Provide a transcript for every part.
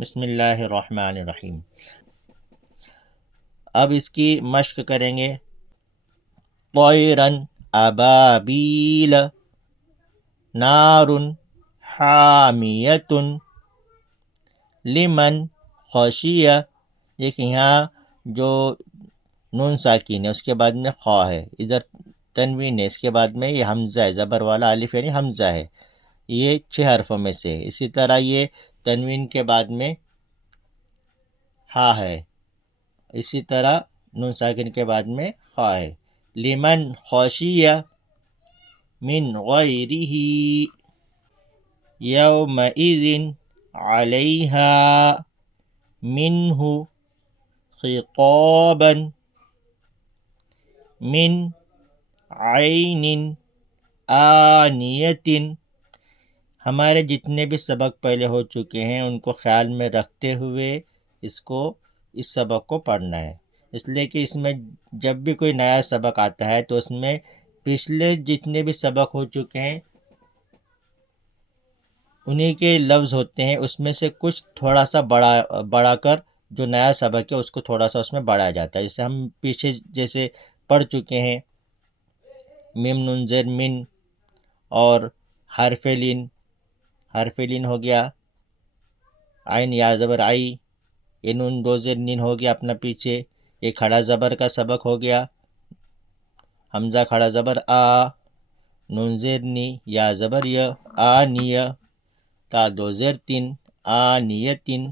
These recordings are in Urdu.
بسم اللہ الرحمن الرحیم۔ اب اس کی مشق کریں گے۔ طیرن ابابیل نار حامیت لمن خشیہ۔ دیکھیں یہاں جو نون ساکین ہے اس کے بعد میں خا ہے، ادھر تنوین ہے، اس کے بعد میں یہ حمزہ ہے، زبر والا الف یعنی حمزہ ہے، یہ 6 حرفوں میں سے ہے۔ اسی طرح یہ تنوین کے بعد میں ہا ہے، اسی طرح نون ساکن کے بعد میں خا ہے۔ لمن خشیہ من غیرہ یومئذ علیہا منہ خطابا من عین آنیت۔ ہمارے جتنے بھی سبق پہلے ہو چکے ہیں ان کو خیال میں رکھتے ہوئے اس سبق کو پڑھنا ہے، اس لیے کہ اس میں جب بھی کوئی نیا سبق آتا ہے تو اس میں پچھلے جتنے بھی سبق ہو چکے ہیں انہی کے لفظ ہوتے ہیں، اس میں سے کچھ تھوڑا سا بڑھا کر جو نیا سبق ہے اس کو تھوڑا سا اس میں بڑھایا جاتا ہے۔ جیسے ہم پیچھے جیسے پڑھ چکے ہیں میم نون زیر من، اور حرف لین ہو گیا، عین یا زبر آئی، یہ نون دو زیر نین ہو گیا اپنا پیچھے، یہ کھڑا زبر کا سبق ہو گیا، حمزہ کھڑا زبر آ، نون زیر نی، یا زبر ی، آنیہ، تا دو زیر تین، آنیتن۔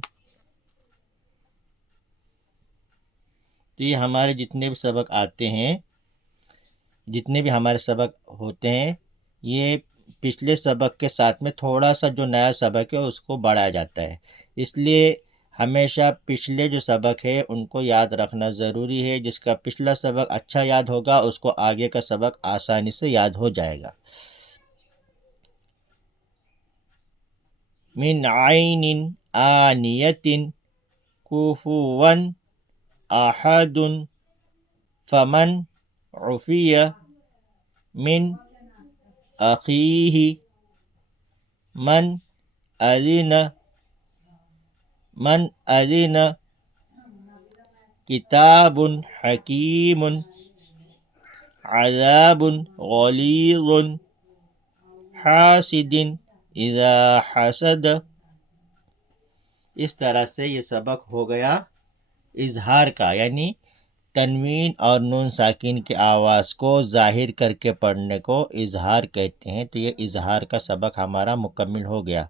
تو یہ ہمارے جتنے بھی سبق آتے ہیں، جتنے بھی ہمارے سبق ہوتے ہیں، یہ پچھلے سبق کے ساتھ میں تھوڑا سا جو نیا سبق ہے اس کو بڑھایا جاتا ہے۔ اس لیے ہمیشہ پچھلے جو سبق ہے ان کو یاد رکھنا ضروری ہے۔ جس کا پچھلا سبق اچھا یاد ہوگا اس کو آگے کا سبق آسانی سے یاد ہو جائے گا۔ من عین آنیت کفوا احد فمن عفی من اخیہ من اذن کتاب حکیم عذاب غلیظ حاسد اذا حسد۔ اس طرح سے یہ سبق ہو گیا اظہار کا، یعنی تنوین اور نون ساکین کی آواز کو ظاہر کر کے پڑھنے کو اظہار کہتے ہیں۔ تو یہ اظہار کا سبق ہمارا مکمل ہو گیا۔